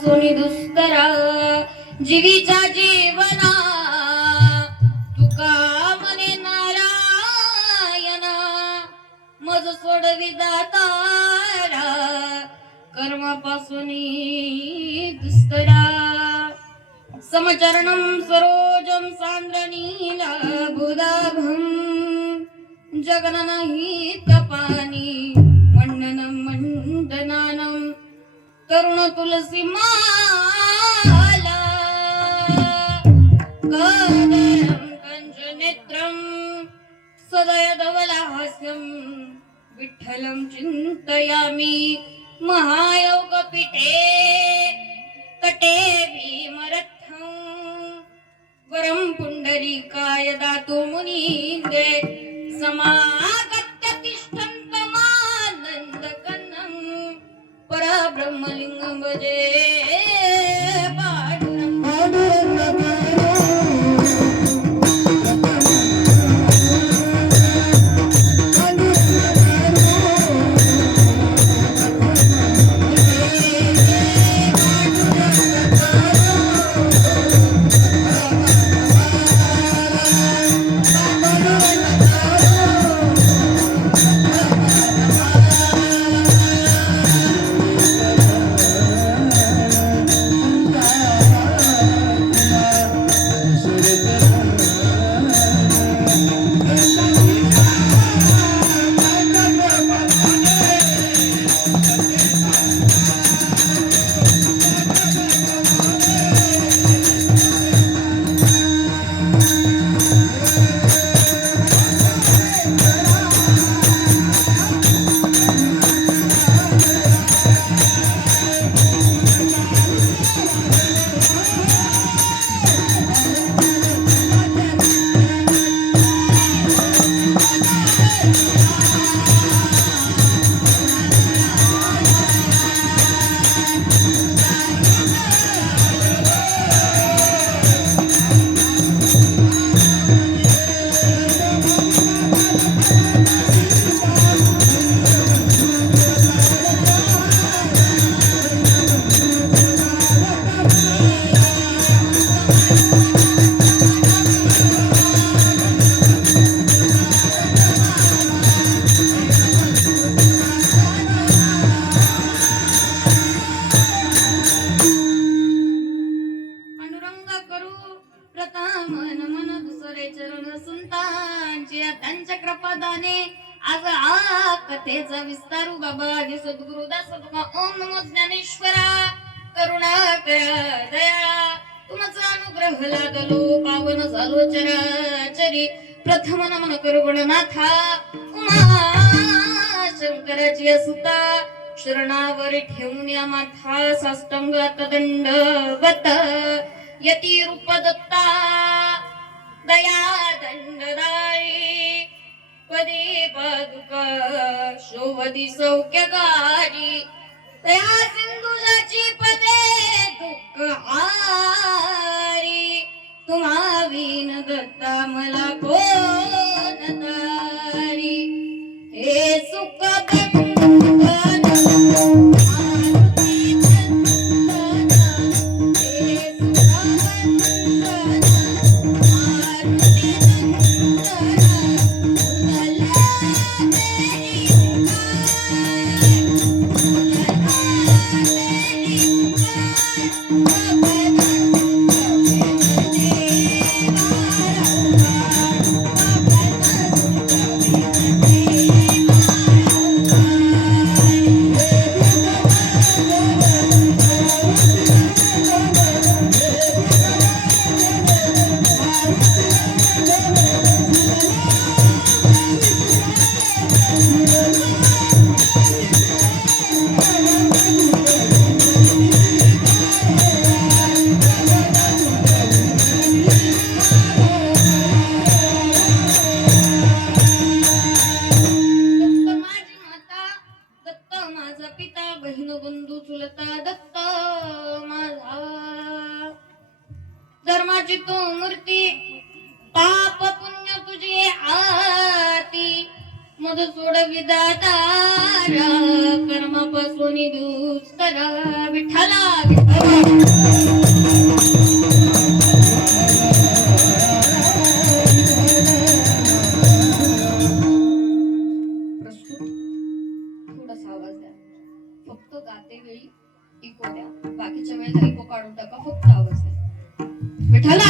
Sony दुस्तरा जीवीच्या जीवना तुका मने नारायणा मज सोडवी दातारा कर्मापासून दुस्तरा समचरणं सरोजं सांद्रनीलाबुधाभं जगननहितपानि मण्डनं मण्डनानं तरुण तुलसी माला कदरं कंजनेत्रं सदय धवलहास्यं विठ्ठलं चिन्तयामि महायोगपीठे तटे भीमरथं वरं पुण्डरीकाय दातु मुनीन्द्रे समागत्य तिष्ठन्तमानन्दकन्नं परब्रह्मलिङ्गं भजे त्यांच्या कृपादाने आज कथेचा विस्तारू बाबा आदि सद्गुरुदास ओम नमो ज्ञानेश्वरा करुणा करा दया तुमचा अनुग्रह लादलो पावन झालो चराचरी प्रथम नमन करू गणनाथा उमा शंकराची सुता शरणावर ठेवून या माथा साष्टांगात दंडवत यती रूप दत्ता दया दंडदारी पदे पादुका शोभदी सौख्यकारी दया सिंधुजाची पदे दुःखहारी तुम्हा विन दत्ता मला कोण तारी हे सुख धर्माची तू मूर्ती पाप पुण्य तुझे आती मध सोड विदातारा कर्मापासून दुस्तरा विठ्ठला विठ्ठला पुढच्या वेळेस ऐको काढून टाका, फक्त आवाज आहे. विठ्ठला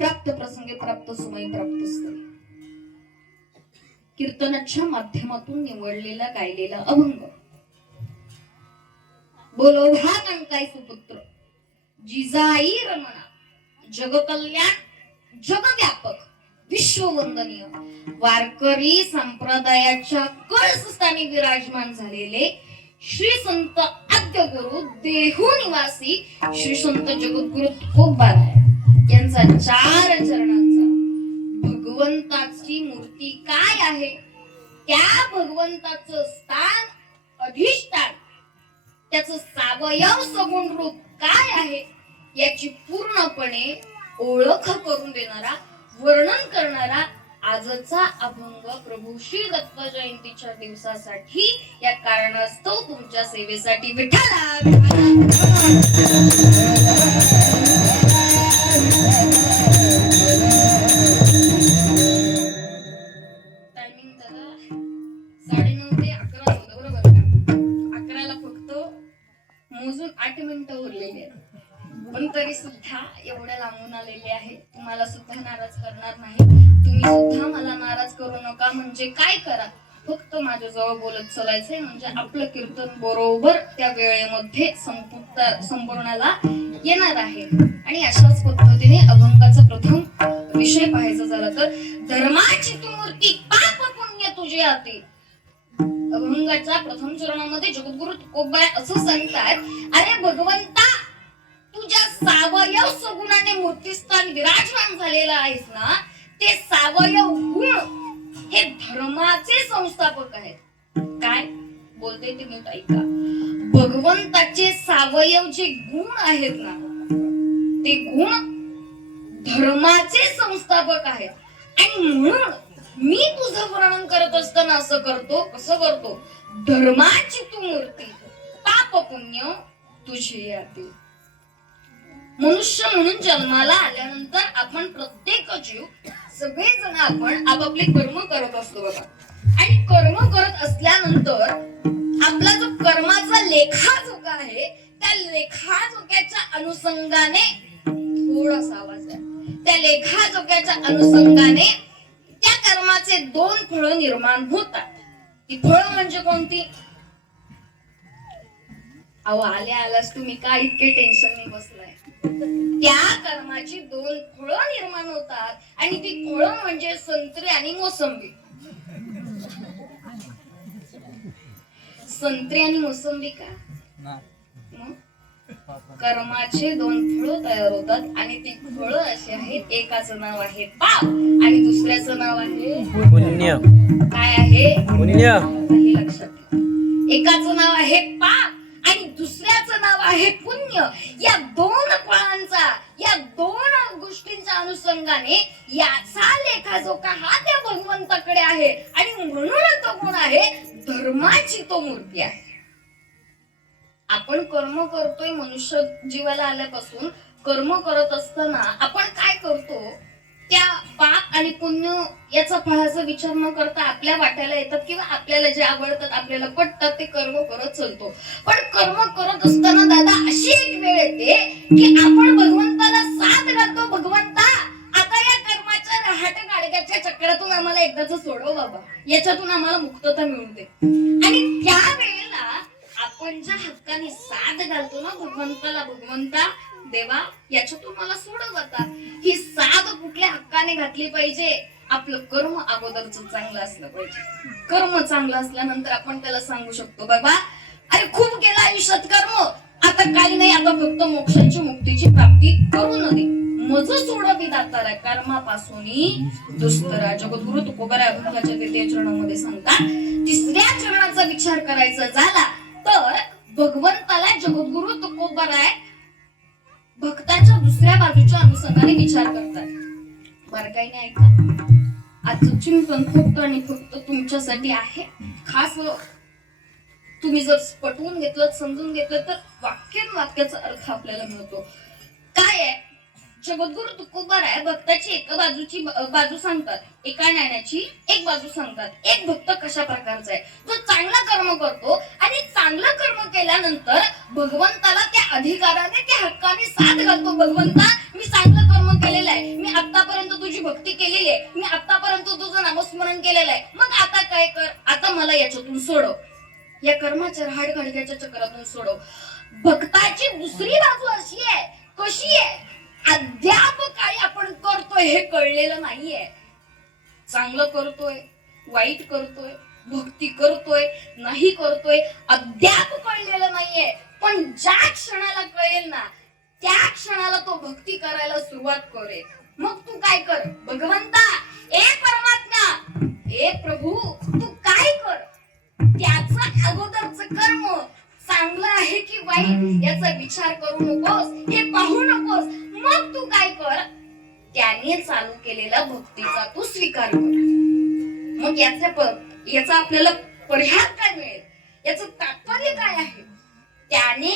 प्राप्त प्रसंगी प्राप्त समय प्राप्त स्थळी कीर्तनाच्या माध्यमातून निवडलेला गायलेला अभंग. बोलो भानंकाय सुपुत्र जिजाई रमणा, जगकल्याण जगव्यापक विश्ववंदनीय वारकरी संप्रदायाच्या कळसस्थानी विराजमान झालेले श्री संत आद्य गुरु देहू निवासी श्री संत जगद्गुरु तुकोबाराय यांचा 4 चरणांचा भगवंताची मूर्ती काय आहे, त्या भगवंताचं स्थान अधिष्ठान, त्याचं सावयव सगुण रूप काय आहे याची पूर्णपणे ओळख करून देणारा, वर्णन करणारा आजचा अभंग प्रभू श्री दत्त जयंतीच्या दिवसासाठी या कारणास्तव तुमच्या सेवेसाठी विठ्ठला टायमिंग दादा 9:30 ते 11 होतं बरोबर का? 11ला फक्त मोजून 8 मिनिटं उरलेली आहेत. पण तरी सुद्धा एवढ्या लांबून आलेले आहे. तुम्हाला सुद्धा नाराज करणार नाही, तुम्ही सुद्धा मला नाराज करू नका. म्हणजे काय करा, फक्त माझ्याजवळ बोलत चलायचंय, म्हणजे आपलं कीर्तन बरोबर त्या वेळेमध्ये संपूर्णाला येणार आहे. आणि अशाच पद्धतीने अभंगाचा प्रथम विषय पाहायचा झाला तर धर्माची तू मूर्ती पाप पुण्य तुझे आते. अभंगाच्या प्रथम चरणामध्ये जगद्गुरु तुकोबाराय असं सांगतात, अरे भगवंता तुझ्या सावयव सगुणाने मूर्तिस्थान विराजमान झालेला आहेस ना, ते सावयव गुण हे धर्माचे संस्थापक आहेत. काय बोलते ते नीट ऐका. भगवंताचे सावयव जे गुण आहेत ना, ते गुण धर्माचे संस्थापक आहेत. आणि म्हणून मी तुझं वर्णन करत असताना असं करतो, कसं करतो, धर्माची तू मूर्ती पाप पुण्य तुझे आते. मनुष्य म्हणून जन्माला आल्यानंतर आपण प्रत्येक जीव सगळेजण आपण आपापले कर्म करत असतो बघा. आणि कर्म करत असल्यानंतर आपला जो कर्माचा लेखाजोखा आहे, त्या लेखाजोख्याच्या अनुषंगाने थोडासा आवाज आहे, त्या लेखाजोख्याच्या अनुषंगाने त्या कर्माचे 2 फळं निर्माण होतात. ती फळं म्हणजे कोणती? अहो आल्यास तुम्ही काय इतके टेन्शनने बसलाय. त्या कर्माची 2 फळं निर्माण होतात आणि ती फळं म्हणजे संत्री आणि मोसंबी. संत्री आणि मोसंबी का? कर्माचे 2 फळं तयार होतात आणि ती फळं अशी आहेत, एकाचं नाव आहे पाप आणि दुसऱ्याचं नाव आहे पुण्य. काय आहे? पुण्य. लक्षात ठेवा, एकाचं नाव आहे पाप आणि दुसऱ्याचं नाव आहे पुण्य. या 2 फळांचा, या 2 गोष्टींच्या अनुषंगाने याचा लेखाजोखा हा त्या भगवंताकडे आहे. आणि म्हणून तो गुण आहे धर्माची तो मूर्ती आहे. आपण कर्म करतोय, मनुष्य जीवाला आल्यापासून कर्म करत असताना आपण काय करतो, त्या पाप आणि पुण्य याचा फळाचा विचार न करता आपल्या वाट्याला येतात किंवा आपल्याला जे आवडतात, आपल्याला पटतात ते कर्म करत चलतो. पण कर्म करत असताना दादा अशी एक वेळ येते की आपण भगवंताला साथ घालतो, भगवंता आता या कर्माच्या रहाट गाडग्याच्या चक्रातून आम्हाला एकदाच सोडव बाबा, याच्यातून आम्हाला मुक्तता मिळू दे. आणि त्या वेळेला आपण ज्या हक्काने साथ घालतो ना भगवंताला, भगवंता देवा याच्यातून मला सोडव आता, ही साथ कुठल्या हक्काने घातली पाहिजे? आपलं कर्म अगोदरच चांगलं असलं पाहिजे. कर्म चांगलं असल्यानंतर आपण त्याला सांगू शकतो, बाबा अरे खूप केलं आयुष्यात कर्म, आता काही नाही, आता फक्त मोक्षाची मुक्तीची प्राप्ती करून दे, मज सोडवी दातारा कर्मापासून दुस्तरा. जगद्गुरु तुकोबाराय अभंगाच्या 3 चरणामध्ये सांगतात. 3ऱ्या चरणाचा विचार करायचा झाला तर भगवंताला जगद्गुरु तुकोबाराय भक्ताच्या दुसऱ्या बाजूच्या अनुषंगाने विचार करतात. बारकाईने ऐका, आजचं चिंतन फक्त आणि फक्त तुमच्यासाठी आहे. खास तुम्ही जर पटवून घेतलं, समजून घेतलं तर वाक्याचा अर्थ आपल्याला मिळतो. काय आहे, जगद्गुरु तुकोबाराय भक्ताची एका बाजूची बाजू सांगतात, एका नाण्याची एक बाजू सांगतात. एक भक्त कशा प्रकारचा आहे, जो चांगला कर्म करतो आणि चांगलं कर्म केल्यानंतर भगवंताला त्या अधिकाराने त्या हक्काने साथ घालतो. भगवंता, मी चांगलं कर्म केलेलं आहे, मी आतापर्यंत तुझी भक्ती केलेली आहे, मी आतापर्यंत तुझं नामस्मरण केलेलं आहे, मग आता काय कर, आता मला याच्यातून सोडव, या कर्माच्या राहाडखडक्याच्या चक्रातून सोडव. भक्ताची दुसरी बाजू अशी आहे, कशी आहे, अद्याप काय आपण करतोय हे कळलेलं नाहीये. चांगलं करतोय, वाईट करतोय, भक्ती करतोय, नाही करतोय, अद्याप कळलेलं नाहीये. पण ज्या क्षणाला कळेल ना, त्या क्षणाला तो भक्ती करायला सुरुवात करेल. मग तू काय कर, भगवंता, ए परमात्मा, ए प्रभू, तू काय कर, त्याचं अगोदरचं कर्म चांगलं आहे की वाईट याचा विचार करू नकोस, हे पाहू नकोस. मग तू काय कर, त्याने चालू केलेला भक्तीचा तू स्वीकार कर. मग याचा आपल्याला परिहार काय मिळेल, याचं तात्पर्य काय आहे, त्याने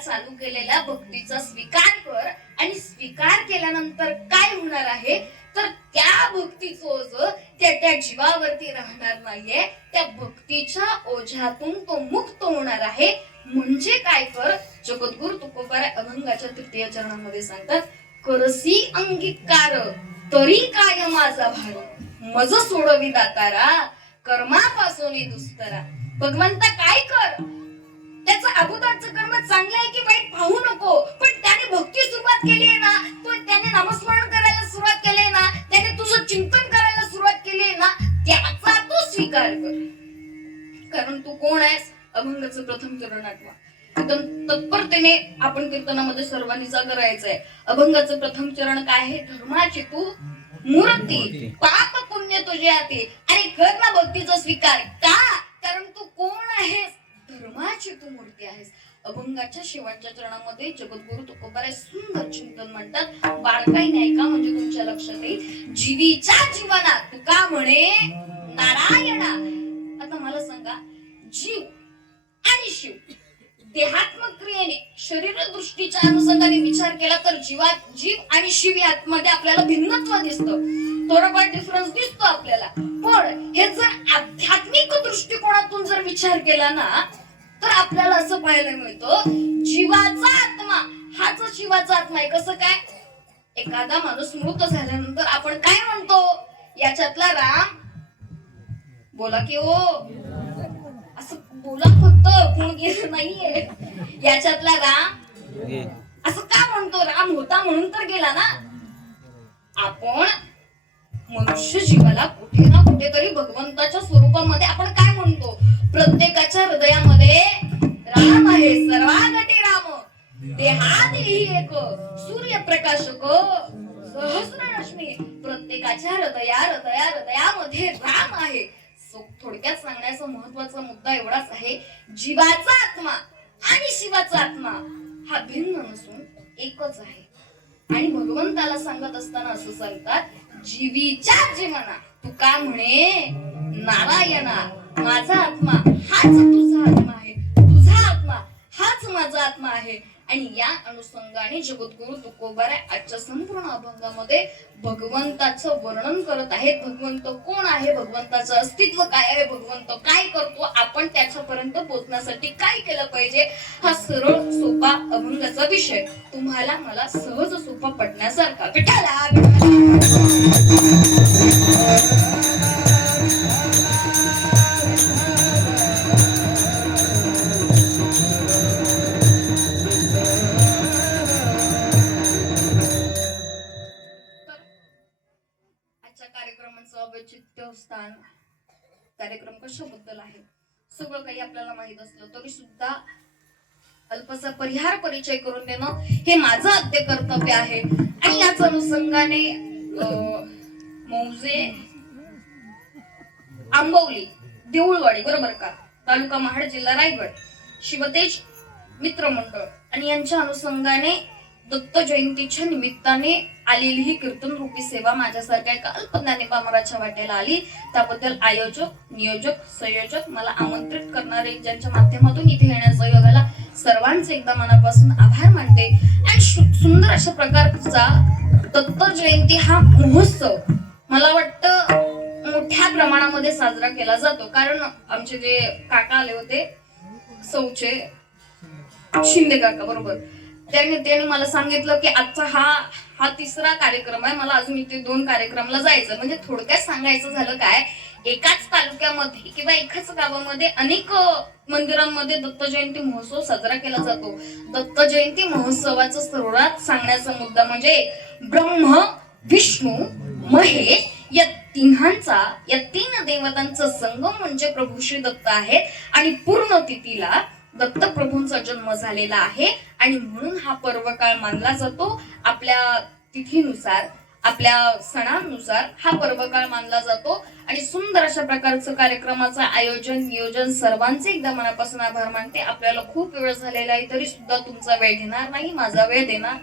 चालू केलेल्या भक्तीचा स्वीकार कर. आणि स्वीकार केल्यानंतर काय होणार आहे, तर त्या भक्तीचं ओझं त्या जीवावरती राहणार नाहीये, त्या भक्तीच्या ओझ्यातून तो मुक्त होणार आहे. म्हणजे काय कर, जगद्गुरु तुकोबाराय अभंगाच्या तृतीय चरणामध्ये सांगतात, करसी अंगीकार तरी काय माझा भार, मज सोडवी दातारा कर्मापासून दुस्तरा. भगवंता काय कर, त्याचं अगोदरचं कर्म चांगलं आहे की वाईट पाहू नको, पण त्याने भक्ती सुरुवात केली आहे ना, तो त्याने नामस्मरण करायला सुरुवात केली आहे ना, त्याने तुझं चिंतन करायला सुरुवात केली आहे ना, त्याचा तू स्वीकार कर. कारण तू कोण आहेस, अभंगाचं प्रथम चरण आठवा. एकदम तत्परतेने आपण कीर्तनामध्ये सर्वांनी जागा राहायचंय. अभंगाचं प्रथम चरण काय आहे, धर्माची तू मूर्ती, पाप पुण्य तुझे हाती, आणि कर ना भक्तीचा स्वीकार. का, कारण तू कोण आहेस, धर्माची तू मूर्ती आहेस. अभंगाच्या शेवटच्या चरणामध्ये जगद्गुरु तुकोबाराय सुंदर चिंतन म्हणतात, बारकाईने ऐका म्हणजे तुमच्या लक्षात येईल. जीवीच्या जीवना तुका म्हणे नारायणा. आता मला सांगा, जीव आणि शिव देहात्मक क्रियेने शरीर दृष्टीच्या अनुषंगाने विचार केला तर जीव आणि शिव यामध्ये आपल्याला भिन्नत्व दिसतं, थोडाफार डिफरन्स दिसतो आपल्याला. पण हे जर आध्यात्मिक दृष्टिकोनातून जर विचार केला ना, तर आपल्याला असं पाहायला मिळतं, जीवाचा आत्मा हाच शिवाचा आत्मा आहे. कसं काय, एखादा माणूस मृत झाल्यानंतर आपण काय म्हणतो, याच्यातला राम बोला की हो, असं बोला फक्त, कोण गेलं नाहीये, याच्यातला राम असं का म्हणतो, राम होता म्हणून तर गेला ना. आपण मनुष्य जीवाला कुठे ना कुठेतरी भगवंताच्या स्वरूपामध्ये आपण काय म्हणतो, प्रत्येकाच्या हृदयामध्ये राम आहे, सर्वांगती राम, देहादेही एक, सूर्यप्रकाशक सहस्ररश्मी. प्रत्येकाच्या हृदयामध्ये राम आहे. थोडक्यात सांगण्याचा महत्वाचा मुद्दा एवढाच आहे, जीवाचा आत्मा आणि शिवाचा आत्मा हा भिन्न नसून एकच आहे. आणि भगवंताला सांगत असताना असं सांगतात, जीवीच्या जीवना तुका म्हणे नारायणा, माझा आत्मा हाच तुझा आत्मा आहे, तुझा आत्मा हाच माझा आत्मा आहे. आणि या अनुषंगाने जगद्गुरु तुकोबाराय आजच्या संपूर्ण अभंगामध्ये भगवंताचं वर्णन करत आहेत. भगवंत कोण आहे, भगवंताचं अस्तित्व काय आहे, भगवंत काय करतो, आपण त्याच्यापर्यंत पोहोचण्यासाठी काय केलं पाहिजे, हा सरळ सोपा अभंगाचा विषय तुम्हाला मला सहज सोपा पडण्यासारखा. विठाला स्थान, कार्यक्रम कशाबद्दल आहे सगळं काही आपल्याला माहित असलं तरी सुद्धा अल्पसा परिहार परिचय करून देणं हे माझं आद्य कर्तव्य आहे. आणि याच अनुषंगाने मौजे आंबवली देऊळवाडी बरोबर का, तालुका महाड, जिल्हा रायगड, शिवतेज मित्र मंडळ आणि यांच्या अनुषंगाने दत्त जयंतीच्या निमित्ताने आलेली ही कीर्तन रूपी सेवा माझ्यासारख्या एका अल्पज्ञानी पामराच्या वाट्याला आली. त्याबद्दल आयोजक, नियोजक, संयोजक, मला आमंत्रित करणारे, ज्यांच्या माध्यमातून इथे येण्याचा योग आला, सर्वांचे एकदा मनापासून आभार मानते. आणि सुंदर अशा प्रकारचा दत्त जयंती हा महोत्सव मला वाटतं मोठ्या प्रमाणामध्ये साजरा केला जातो. कारण आमचे जे काका आले होते सौचे शिंदे काका, बरोबर, त्यांनी मला सांगितलं की आजचा हा तिसरा कार्यक्रम आहे, मला अजून इथे 2 कार्यक्रमला जायचं. म्हणजे थोडक्यात सांगायचं झालं काय, एकाच तालुक्यामध्ये किंवा एकाच गावामध्ये अनेक मंदिरांमध्ये दत्त जयंती महोत्सव साजरा केला जातो. दत्त जयंती महोत्सवाचा सर्वात सांगण्याचा मुद्दा म्हणजे ब्रह्म, विष्णू, महेश या तीन देवतांचा संगम म्हणजे प्रभू श्री दत्त आहेत. आणि पूर्ण तिथीला दत्त प्रभूंचा जन्म झालेला आहे आणि म्हणून हा पर्व काळ मानला जातो. आपल्या तिथीनुसार, आपल्या सणानुसार हा पर्व काळ मानला जातो. आणि सुंदर अशा प्रकारचं कार्यक्रमाचं आयोजन, नियोजन सर्वांचे एकदा मनापासून आभार मानते. आपल्याला खूप वेळ झालेला आहे, तरी सुद्धा तुमचा वेळ घेणार नाही, माझा वेळ देणार.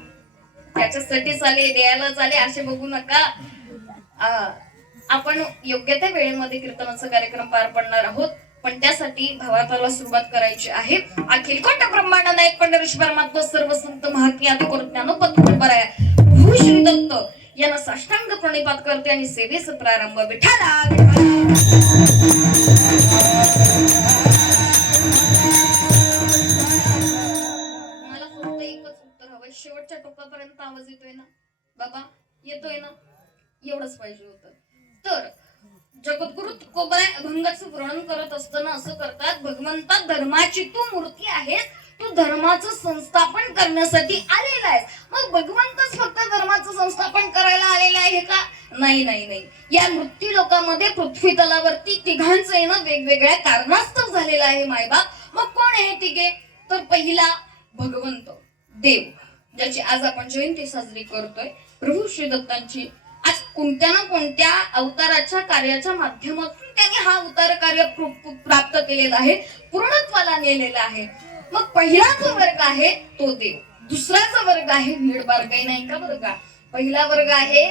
त्याच्यासाठी चाले, द्यायला चाले असे बघू नका. आपण योग्य त्या वेळेमध्ये कीर्तनाचा कार्यक्रम पार पडणार आहोत. पण त्यासाठी भावार्थाला सुरुवात करायची आहे. अखिल कोट ब्रह्मांड नायक पंढरीश परमात्मा सर्व संत महात्मे आदी करून ज्ञानोपत पराया भू श्री दत्त यांना साष्टांग प्रणिपात करते आणि सेवेचा प्रारंभ विठ्ठला. मला फक्त एकच उत्तर हवंय, शेवटच्या टोकापर्यंत आवाज येतोय ना बाबा, येतोय ना, एवढंच पाहिजे होतं. तर जगद्गुरु तुकोबा अभंगाचं वर्णन करत असताना असं करतात, भगवंता धर्माची तू मूर्ती आहेस, तू धर्माचं संस्थापन करण्यासाठी आलेला आहेस. मग भगवंतच फक्त धर्माचं संस्थापन करायला आलेला आहे का? नाही नाही नाही. या मृत्यू लोकांमध्ये पृथ्वी तलावरती तिघांचं येणं वेगवेगळ्या कारणास्तव झालेलं आहे मायबाप. मग कोण आहे तिघे? तर पहिला भगवंत देव, ज्याची आज आपण जयंती साजरी करतोय, प्रभू श्री दत्तांची. आज कोणत्या ना कोणत्या अवताराच्या कार्याच्या माध्यमातून त्यांनी हा अवतार कार्य प्राप्त केलेला आहे, पूर्णत्वाला नेलेला आहे. मग पहिला जो वर्ग आहे तो देव, दुसरा जो वर्ग आहे नीड बारकाई नाही का बरं का, पहिला वर्ग आहे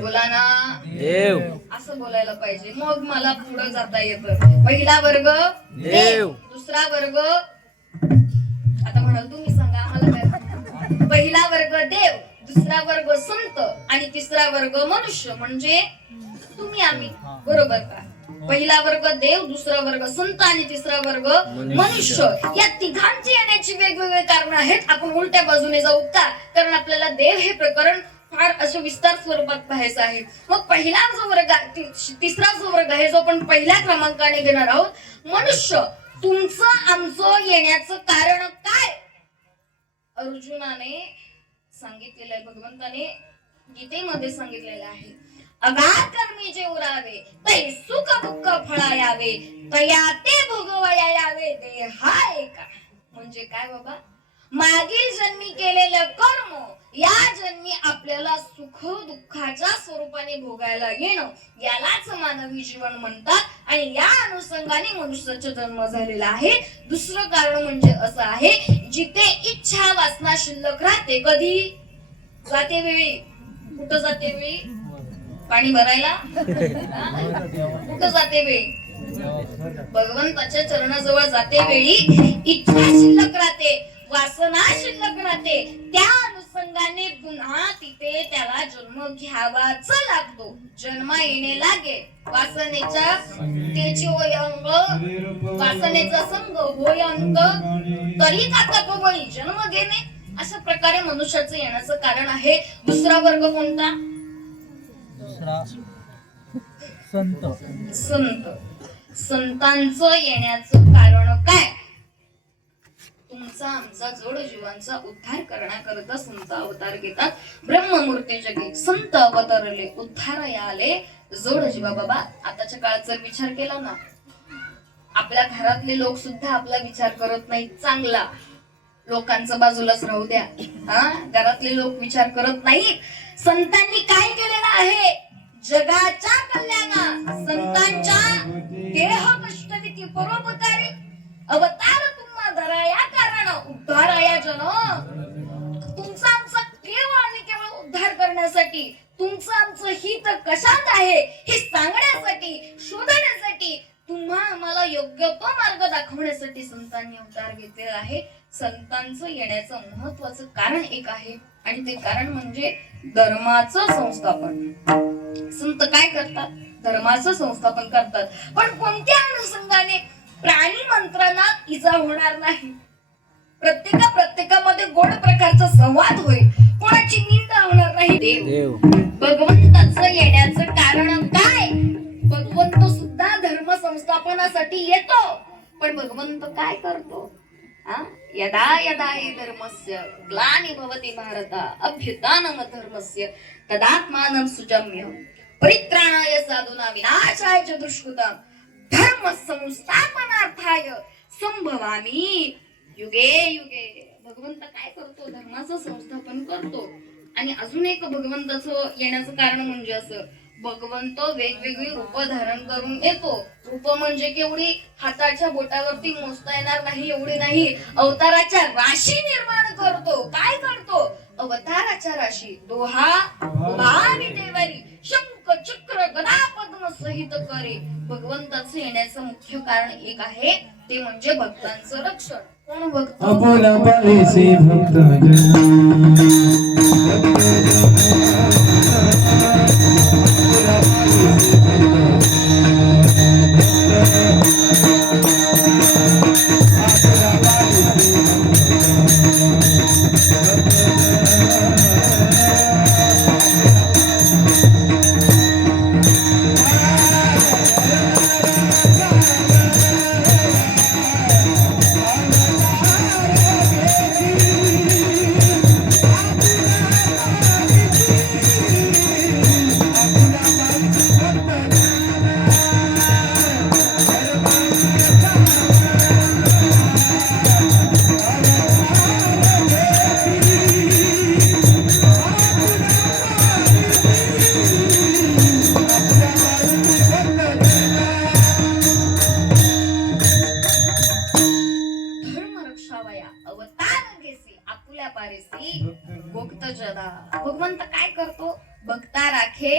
बोला ना देव, असं बोलायला पाहिजे, मग मला पुढे जाता येतं. पहिला वर्ग देव, दुसरा वर्ग, आता म्हणाल तुम्ही सांगा आम्हाला काय. पहिला वर्ग देव, दुसरा वर्ग संत आणि तिसरा वर्ग मनुष्य, म्हणजे तुम्ही आम्ही, बरोबर का. पहिला वर्ग देव, दुसरा वर्ग संत आणि तिसरा वर्ग मनुष्य. या तिघांची येण्याची वेगवेगळे कारण आहेत. आपण उलट्या बाजूने जाऊ का, कारण आपल्याला देव हे प्रकरण फार असं विस्तार स्वरूपात पाहायचं आहे. मग पहिला जो वर्ग, तिसरा जो वर्ग आहे जो आपण पहिल्या क्रमांकाने घेणार आहोत, मनुष्य. तुमचं आमचं येण्याचं कारण काय? अर्जुनाने सांगितलेलं आहे, भगवंताने गीतेमध्ये सांगितलेलं आहे, अगाध कर्मी जे उरावे तै सुख दुःख फळायावे तया ते भोगवया यावे देहा एका. म्हणजे काय बाबा, मागील जन्मी केलेलं कर्म या जन्मी आपल्याला सुख दुःखाच्या स्वरूपाने भोगायला येणं, यालाच मानवी जीवन म्हणतात. आणि या अनुषंगाने मनुष्याचा जन्म झालेला आहे. दुसरं कारण म्हणजे असं आहे, जिथे इच्छा वासना शिल्लक राहते, कधी जाते वेळी, कुठं जाते वेळी, पाणी भरायला, कुठं जाते वेळी, भगवंताच्या चरणाजवळ जाते वेळी इच्छा शिल्लक राहते, वासना शिल्लक राहते. त्या अनुषंगाने पुन्हा तिथे त्याला जन्म घ्यावाच लागतो. जन्म येणे लागे वासनेचा त्याची होय अंग, वासनेचा संग होय अंत, तरी आता बळी जन्म घेणे. अशा प्रकारे मनुष्याचं येण्याचं कारण आहे. दुसरा वर्ग कोणता? संत. संत. संतांचं येण्याचं कारण काय? तुमचा आमचा जोड जीवांचा उद्धार करण्याकरता संत अवतार घेतात. ब्रह्ममूर्ती जगी संत अवतरले उद्धार आले जोड जीवा. बाबा आताच्या काळात जर विचार केला ना, आपल्या घरातले लोक सुद्धा आपला विचार करत नाही चांगला. लोकांचं बाजूलाच राहू द्या, घरातले लोक विचार करत नाही. संतांनी काय केलेलं आहे जगाच्या कल्याणा, संतांच्या देह कष्टविधी परोपकारी अवतार तुम्हा धराया कारण उद्धाराया जन. तुमचा आमचा केवळ आणि केवळ उद्धार करण्यासाठी, तुमचं आमचं हित कशात आहे हे सांगण्यासाठी, शोधण्यासाठी तुम्हा आम्हाला योग्य योग्य तो मार्ग दाखवण्यासाठी संतांनी अवतार घेतलेला आहे. संतांचं येण्याचं महत्वाचं कारण एक आहे आणि ते कारण म्हणजे धर्माचं संस्थापन. संत काय करतात? धर्माचं संस्थापन करतात. पण कोणत्या अनुषंगाने? प्राणी मंत्रणात इजा होणार नाही, प्रत्येकामध्ये गोड प्रकारचा संवाद होईल, कोणाची निंदा होणार नाही. देव भगवंताचं येण्याचं कारण काय? भगवंत सुद्धा धर्म संस्थापनासाठी येतो, पण भगवंत काय करतो? यदा यदा हि धर्मस्य ग्लानिर्भवति भारत अभ्युत्थानं धर्मस्य तदात्मानं सुजम्य परित्राणाय साधूनां विनाशाय च दुष्कृतां धर्म संस्थापनार्थाय संभवामि युगे युगे. भगवंत काय करतो? धर्माचं संस्थापन करतो. आणि अजून एक भगवंताचं येण्याचं कारण म्हणजे असं, भगवंत वेगवेगळी रूप धारण करून येतो. रूप म्हणजे केवढी? हाताच्या बोटावरती मोजता येणार नाही एवढी नाही. अवताराच्या राशी निर्माण करतो. काय करतो? अवताराच्या राशी. दोहा भावी देवारी शंख चक्र गदा पद्म सहित करे. भगवंताचं येण्याचं मुख्य कारण एक आहे, ते म्हणजे भक्तांचं रक्षण. कोण भक्त? अपोला पाळीसी भक्त भगवंत काय करतो? भक्ता राखे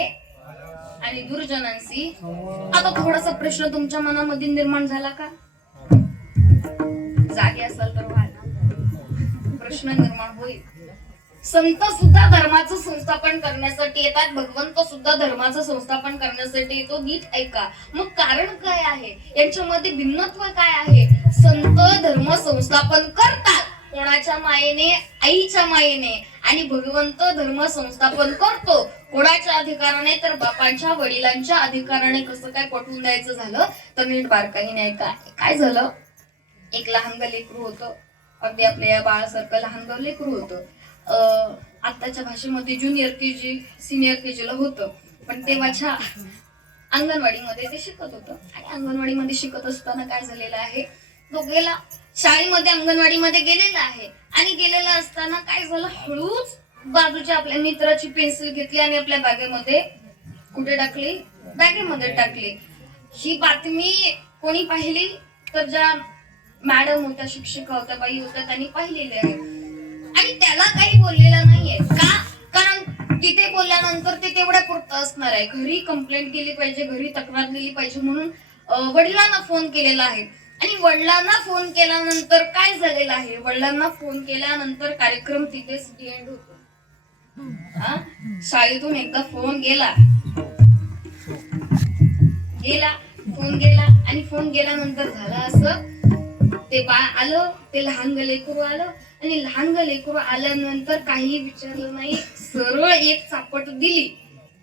आणि दुर्जनांशी. आता थोडासा प्रश्न तुमच्या मनामध्ये निर्माण झाला का? जागे असाल तर प्रश्न निर्माण होईल. संत सुद्धा धर्माचं संस्थापन करण्यासाठी येतात, भगवंत सुद्धा धर्माचं संस्थापन करण्यासाठी येतो. नीट ऐका. मग कारण काय आहे? यांच्यामध्ये भिन्नत्व काय आहे? संत धर्म संस्थापन करतात कोणाच्या मायेने? आईच्या मायेने. आणि भगवंत धर्म संस्थापन करतो कोणाच्या अधिकाराने? तर बापांच्या वडिलांच्या अधिकाराने. कसं काय पटवून द्यायचं झालं तर नीट बारकाईने ऐका. काय झालं? एक लहान लेकरू होतं, अगदी आपल्या या बाळासारखं लहान लेकरू होतं. आताच्या भाषेमध्ये ज्युनियर केजी सिनियर केजीला होतं, पण तेव्हाच्या अंगणवाडीमध्ये ते शिकत होतं. आणि अंगणवाडीमध्ये शिकत असताना काय झालेलं आहे, तो गेला शाळेमध्ये, अंगणवाडीमध्ये गेलेला आहे. आणि गेलेला असताना काय झालं, हळूच बाजूच्या आपल्या मित्राची पेन्सिल घेतली आणि आपल्या बॅगेमध्ये कुठे टाकली? बॅगेमध्ये टाकली. ही बातमी कोणी पाहिली? तर ज्या मॅडम होत्या, शिक्षिका होत्या, बाई होत्या, त्यांनी पाहिलेली आहे. आणि त्याला काही बोललेलं नाहीये. का? कारण तिथे बोलल्यानंतर ते तेवढ्या पुरतं असणार आहे. घरी कंप्लेंट केली पाहिजे, घरी तक्रार दिली पाहिजे, म्हणून वडिलांना फोन केलेला आहे. आणि वडिलांना फोन केल्यानंतर काय झालेलं आहे, वडिलांना फोन केल्यानंतर कार्यक्रम तिथेच एंड होतो. शाळेतून एकदा फोन गेला फोन गेला आणि फोन गेल्यानंतर झालं असं, ते बाळ आलं, ते लहान लेकरू आलं. आणि लहान लेकरू आल्यानंतर काही विचारलं नाही, सरळ एक चापट दिली.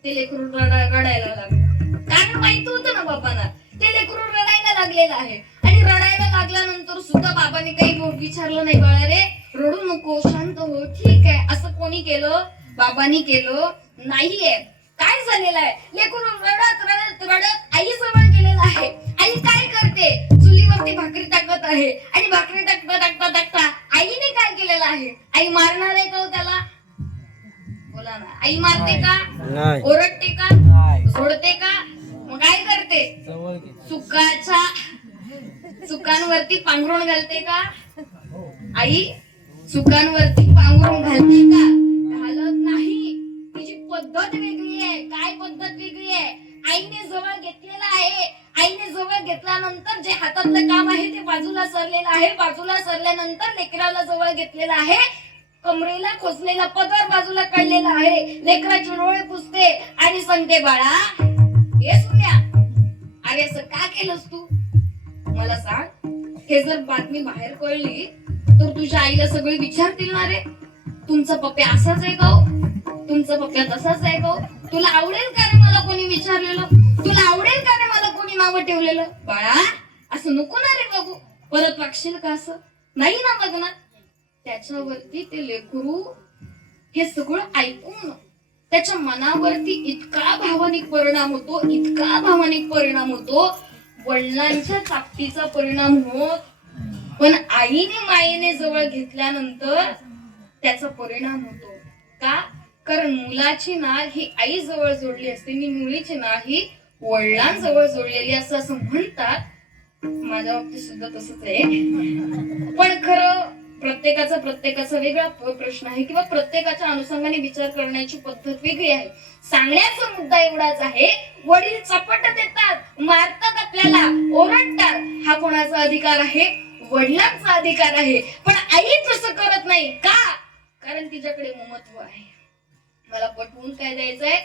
ते लेकरू रडायला लागलं. कारण माहिती होतं ना बाबांना ते लेकरू रडायला लागलेलं आहे. आणि रडायला लागल्यानंतर सुद्धा बाबांनी काही विचारलं नाही, बाळा रे रडू नको, शांत हो, ठीक आहे. असं कोणी केलं? बाबांनी केलं नाहीये. काय झालेलं आहे, लेकरू रडत रडत रडत आई जवळ गेलेलं आहे. आई काय करते? चुलीवरती भाकरी टाकत आहे. आणि भाकरी टाकता टाकता टाकता आईने काय केलेलं आहे? आई मारणार आहे का त्याला? बोला ना. आई मारते का? ओरडते का? सोडते का? मग काय करते? चुकांवरती पांघरून घालते का? आई चुकांवरती पांघरून घालते का? घालत नाही. तिची पद्धत वेगळी आहे. काय पद्धत वेगळी आहे? आईने जवळ घेतलेला आहे. आईने जवळ घेतल्यानंतर जे हातातलं काम आहे ते बाजूला सरलेलं आहे. बाजूला सरल्यानंतर लेकराला जवळ घेतलेलं आहे. कमरेला खोचलेला पदर बाजूला काढलेला आहे. लेकराचे डोळे पुसते आणि सांगते, बाळा हे सुन्या, अरे असं का केलंस तू? मला सांग, हे जर बातमी बाहेर कळली तर तुझ्या आईला सगळे विचारतील ना रे, तुमचा पप्पा असाच आहे का हो? तुमचा पप्पा तसाच आहे का हो? तुला आवडेल का रे मला कोणी विचारलेलं? तुला आवडेल का रे मला कोणी नावं ठेवलेलं? बाळा असं नको ना रे बघू, परत वागशील का असं? नाही ना बघणार. त्याच्यावरती ते लेकरू हे सगळं ऐकून त्याच्या मनावरती इतका भावनिक परिणाम होतो, इतका भावनिक परिणाम होतो, वडिलांच्या ताकदीचा परिणाम होत, पण आईने मायेने जवळ घेतल्यानंतर त्याचा परिणाम होतो. का? कारण मुलाची नाळ ही आई जवळ जोडली असते आणि मुलीची नाळ ही वडिलांजवळ जोडलेली असं म्हणतात. माझ्या बाबतीत सुद्धा तसंच आहे. पण खरं प्रत्येकाचा वेगळा प्रश्न आहे किंवा प्रत्येकाच्या अनुषंगाने विचार करण्याची पद्धत वेगळी आहे. सांगण्याचा मुद्दा एवढाच आहे, वडील चपट देतात, मारतात, आपल्याला ओरडतात, हा कोणाचा अधिकार आहे? वडिलांचा अधिकार आहे. पण आई तसं करत नाही. का? कारण तिच्याकडे ममत्व आहे. मला पटवून काय द्यायचंय,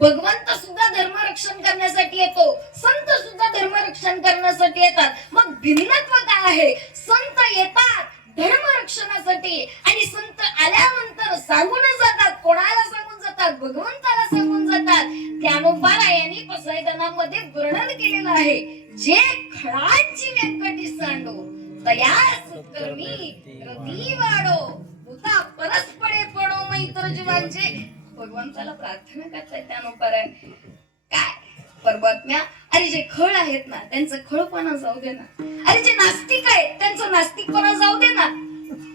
भगवंत सुद्धा धर्मरक्षण करण्यासाठी येतो, संत सुद्धा धर्मरक्षण करण्यासाठी येतात. मग भिन्नत्व काय आहे? संत येतात धर्मरक्षणासाठी आणि संत आल्यानंतर सांगूनच जातात. कोणाला सांगून जातात? भगवंताला सांगून जातात. ज्ञानोबारायांनी पसायदानामध्ये वर्णन केलेलं आहे, जे खळांची व्यंकटी सांडो तया सत्कर्मी रती वाढो भूता परस्परे पडो मैत्र जीवांचे. भगवंताला प्रार्थना करतायत ज्ञानोबाराय. काय परमात्म्या, अरे जे खळ आहेत ना त्यांचं खळपणा जाऊ दे ना. अरे जे नास्तिक आहेत त्यांचं नास्तिकपणा जाऊ दे ना.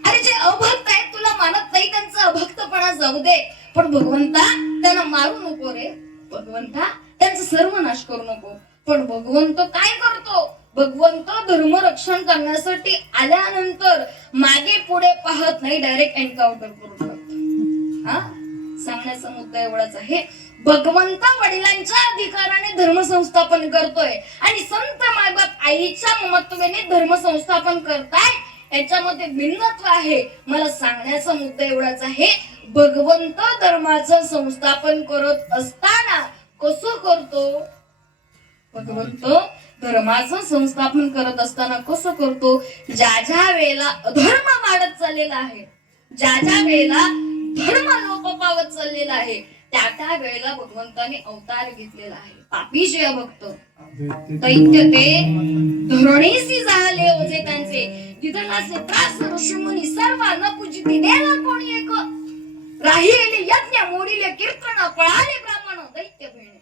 अरे जे अभक्त आहेत तुला मानत नाही त्यांचा अभक्तपणा जाऊ दे. पण भगवंता त्यांना मारू नको रे. भगवंता त्यांचा सर्वनाश करू नको. पण भगवंत काय करतो? भगवंत धर्मरक्षण करण्यासाठी आल्यानंतर मागे पुढे पाहत नाही, डायरेक्ट एन्काउंटर करून टाकतो. हा सांगण्याचा मुद्दा एवढाच आहे, भगवंत वडिलांच्या अधिकाराने धर्मसंस्थापन करतोय आणि संत मायबाप आईच्या ममत्वाने धर्मसंस्थापन करताय. याच्यामध्ये भिन्नत्व आहे. मला सांगण्याचा मुद्दा एवढाच आहे, भगवंत धर्माचं संस्थापन करत असताना कसं करतो? भगवंत धर्माचं संस्थापन करत असताना कसं करतो? ज्या ज्या वेळेला अधर्म वाढत चाललेला आहे, ज्या ज्या वेळेला धर्म लोप पावत चाललेला आहे, त्या वेळेला भगवंताने अवतार घेतलेला आहे. पापी जे अभक्त दैत्य ते धरणीसी झाले ओझे त्यांचे, दिदनाचे त्रास ऋषीमुनी सर्व न पूजिती देवा कोणी एक, राहिले यज्ञ मोडिले कीर्तन पळाले ब्राह्मण दैत्य भिणे.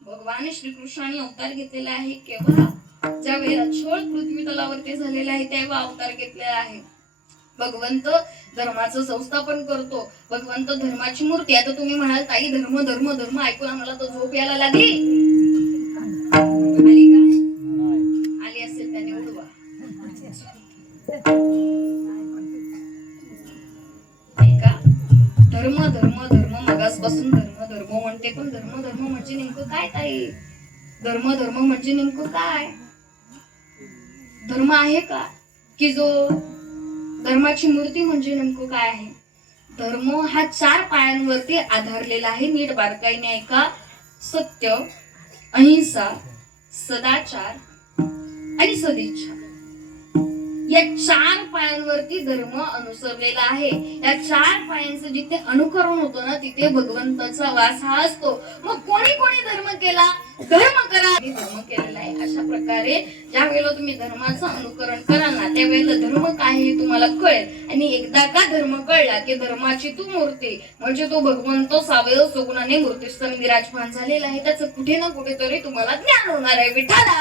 भगवान श्रीकृष्णाने अवतार घेतलेला आहे केव्हा? ज्या वेळेला छळ पृथ्वी तलावरती झालेला आहे तेव्हा अवतार घेतलेला आहे. भगवंत धर्माचं संस्थापन करतो. भगवंत धर्माची मूर्ती. आता तुम्ही म्हणाल ताई धर्म धर्म धर्म ऐकून आम्हाला तर झोप यायला लागली. आली का? आली असेल त्याने उडवा. ऐका, धर्म धर्म धर्म मगासपासून धर्म धर्म म्हणते, पण धर्म धर्म म्हणजे नेमकं काय ताई? धर्म धर्म म्हणजे नेमकं काय? धर्म आहे का? की जो धर्माची मूर्ती म्हणजे नेमकं काय आहे? धर्म हा 4 पायांवरती आधारलेला आहे. नीट बारकाईने ऐका. सत्य, अहिंसा, सदाचार आणि सदिच्छा. या 4 पायांवरती धर्म अनुसरलेला आहे. या 4 पायांचं जिथे अनुकरण होतं ना तिथे भगवंताचा वास हा असतो. मग कोणी कोणी धर्म केला? धर्म करा धर्म केलेला आहे. अशा प्रकारे ज्या वेळेला तुम्ही धर्माचं अनुकरण कराल ना त्यावेळेला धर्म काय हे तुम्हाला कळेल. आणि एकदा का धर्म कळला की धर्माची तू मूर्ती म्हणजे तो भगवंत सावयव सगुणाने मूर्तीस्थानी विराजमान झालेला आहे. त्याचं कुठे ना कुठेतरी तुम्हाला ज्ञान होणार आहे. विठाला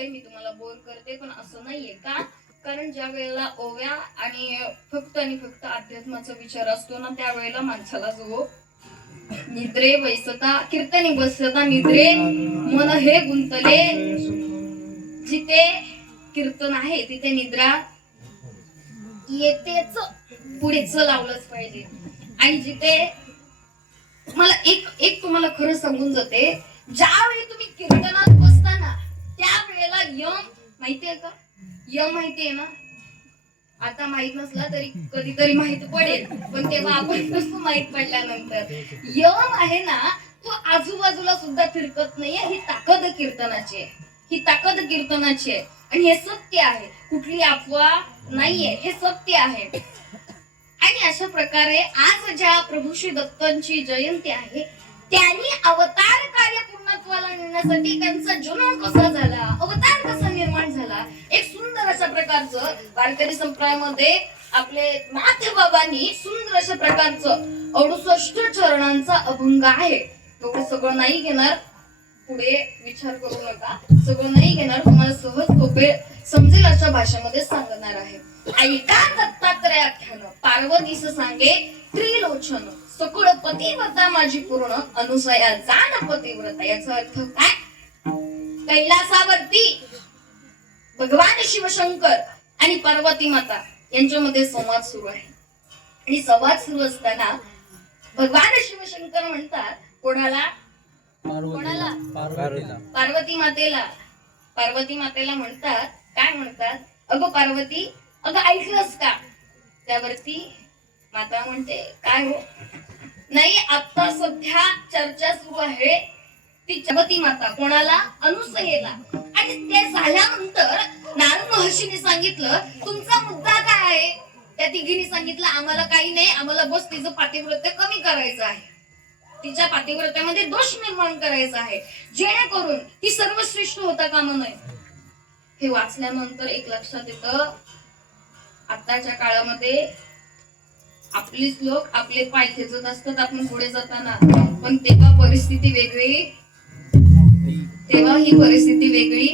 मी तुम्हाला बोर करते पण असं नाहीये का? कारण ज्या वेळेला ओव्या आणि फक्त अध्यात्माचा विचार असतो ना त्यावेळेला माणसाला जो निद्रे वैसता कीर्तनी बसता निद्रे मन हे गुंतले जिथे कीर्तन आहे तिथे निद्रा येतेच, पुढेच लावलंच पाहिजे. आणि जिथे मला एक तुम्हाला खरं सांगून जाते, ज्यावेळी तुम्ही कीर्तनात बसताना त्यावेळेला यम माहितीये का? यम माहितीये ना? आता माहित नसला तरी कधीतरी माहित पडेल, पण तेव्हा आपण कसं माहित पडल्यानंतर यम आहे ना, तो आजूबाजूला सुद्धा फिरकत नाहीये. ही ताकद कीर्तनाची आहे, ही ताकद कीर्तनाची आहे. आणि हे सत्य आहे, कुठली अफवा नाहीये, हे सत्य आहे. आणि अशा प्रकारे आज ज्या प्रभू श्री दत्तांची जयंती आहे, त्यांनी अवतार कार्य पूर्णत्वाला नेण्यासाठी त्यांचा जन्म कसा झाला, अवतार कसा निर्माण झाला, एक सुंदर अशा प्रकारचं वारकरी संप्रदायामध्ये आपले नाथ बाबांनी सुंदर अशा प्रकारचं 68 चरणांचा अभंग आहे. एवढं सगळं नाही घेणार, पुढे विचार करू नका, सगळं नाही घेणार, तुम्हाला सहज सोपे समजेल अशा भाषेमध्ये सांगणार आहे. ऐका दत्तात्रयाख्यान पार्वतीस सांगे त्रिलोचन, सकळ पतिव्रता माझी पूर्ण, अनुसया जाण पतिव्रता. याचा अर्थ काय? कैलासावरती भगवान शिवशंकर आणि पार्वती माता यांच्यामध्ये संवाद सुरू आहे. आणि संवाद सुरू असताना भगवान शिवशंकर म्हणतात कोणाला? पार्वती मातेला. पार्वती मातेला म्हणतात, काय म्हणतात? अगं पार्वती, अगं ऐकलंस का? त्यावरती माता म्हणते, काय हो? नाही, आता सध्या चर्चा सुरू आहे ती पार्वती माता कोणाला? अनुसयेला. आणि ते झाल्यानंतर नारद महर्षीने सांगितलं, तुमचा मुद्दा काय आहे? त्या तिघींनी सांगितलं, आम्हाला काही नाही, आम्हाला बस तिचं पातिव्रत्य कमी करायचं आहे, तिच्या पातिव्रत्यामध्ये दोष निर्माण करायचा आहे, जेणेकरून ती सर्वश्रेष्ठ होता कामा नये. हे वाचल्यानंतर एक लक्षात येतं, आताच्या काळामध्ये आपलीच लोक आपले पाय खेचत असतात आपण पुढे जाताना, पण तेव्हा परिस्थिती वेगळी, तेव्हा ही परिस्थिती वेगळी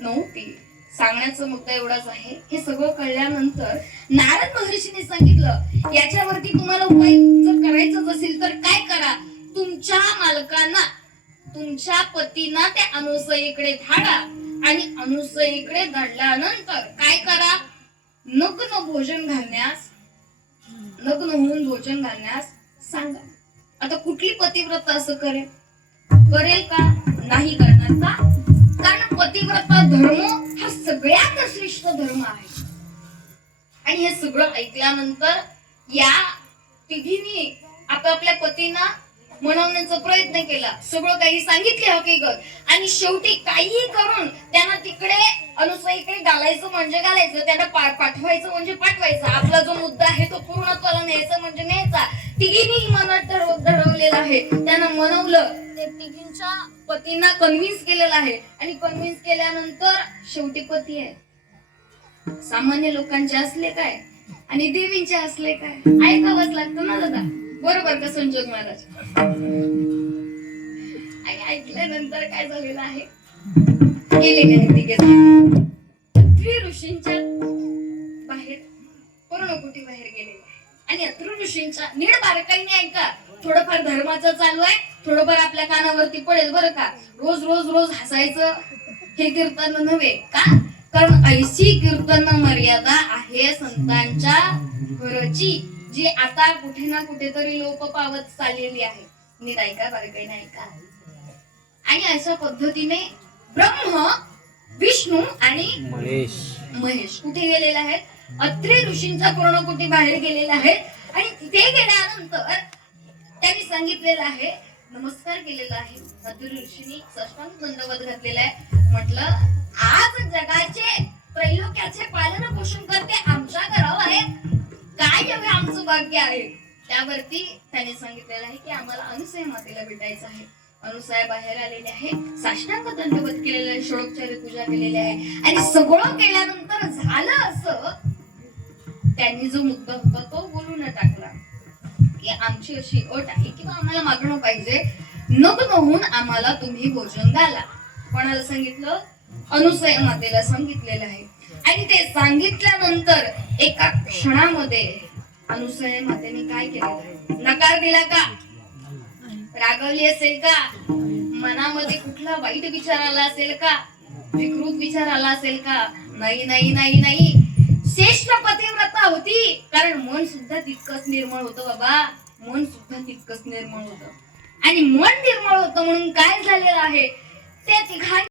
नव्हती. सांगण्याचा मुद्दा एवढाच आहे. हे सगळं कळल्यानंतर नारद महर्षीने सांगितलं, याच्यावरती तुम्हाला उपाय जर करायचं असेल तर काय करा, तुमच्या मालकांना, तुमच्या पतींना त्या अनुसयेकडे धाडा, आणि अनुसयेकडे धाडल्यानंतर काय करा, नग्न भोजन घालण्यास, लग्न होऊन भोजन घालण्यास सांगा. आता कुठली पतिव्रता असं करेल का? नाही करणार का? कारण पतिव्रता धर्म हा सगळ्यात श्रेष्ठ धर्म आहे. आणि हे सगळं ऐकल्यानंतर या तिघींनी आपापल्या पतींना मनवण्याचा प्रयत्न केला, सगळं काही सांगितले हकीकत, आणि शेवटी काही करून त्यांना तिकडे अनुसयीकडे घालायचं म्हणजे घालायचं, त्यांना पाठवायचं म्हणजे पाठवायचं. आपला जो मुद्दा आहे तो पूर्णत्वाला न्यायचा म्हणजे न्यायचा. तिघींनी मनात ठरवलेलं आहे, त्यांना मनवलं, ते तिघींच्या पतींना कन्व्हिन्स केलेलं आहे. आणि कन्व्हिन्स केल्यानंतर शेवटी पती आहे, सामान्य लोकांचे असले काय आणि देवींचे असले काय, ऐकावंच लागतं ना दादा, बरोबर का संजोग महाराज? आणि ऐकल्यानंतर काय झालेलं आहे, गेलेले आहेत तिघे अत्री ऋषींच्या बाहेर, पर्णकुटी बाहेर गेलेले. आणि अत्री ऋषींच्या नीट बारकाईने ऐका, थोडंफार धर्माचं चालू आहे, थोडंफार आपल्या कानावरती पडेल बरं का. रोज रोज रोज हसायचं हे कीर्तन नव्हे का, कारण ऐशी कीर्तन मर्यादा आहे संतांच्या घरची, जी आता कुठे ना कुठेतरी लोप पावत चाललेली आहे. नीट ऐका, बारकाईने ऐका. आणि अशा पद्धतीने ब्रह्म, विष्णू आणि महेश कुठे गेलेले आहेत? अत्री ऋषींच्या पर्णकुटी बाहेर गेलेले आहेत. आणि तिथे गेल्यानंतर त्यांनी सांगितलेलं आहे, नमस्कार केलेला आहे. अत्री ऋषींनी साष्टांग दंडवत घातलेला आहे. म्हटलं, आज जगाचे त्रैलोक्याचे पालन पोषण करते आमच्या घरावर आहे, काय एवढे आमचं भाग्य आहे. त्यावरती त्याने सांगितलेलं आहे की आम्हाला अनुसया मातेला भेटायचं आहे. अनुसया बाहेर आलेले आहे, साष्टांग दंडवत केलेलं आहे, षोडोपचारी पूजा केलेली आहे. आणि सगळं केल्यानंतर झालं असं, त्यांनी जो मुद्दा होता तो बोलून टाकला की आमची अशी अट आहे की आम्हाला मागणं पाहिजे, नग्न होऊन आम्हाला तुम्ही भोजन घाला. कोणाला सांगितलं? अनुसया मातेला सांगितलेलं आहे. आणि ते सांगितल्यानंतर एका क्षणामध्ये अनुसया मातेने काय केलं? नकार दिला का? रागवली असेल का? मनामध्ये कुठला वाईट विचार आला असेल का? विकृत विचार आला असेल का? नाही नाही नाही नाही, श्रेष्ठ पतिव्रता होती. कारण मन सुद्धा तितकंच निर्मळ होतं बाबा, मन सुद्धा तितकंच निर्मळ होतं. आणि मन निर्मळ होतं म्हणून काय झालेलं आहे, ते तिघांनी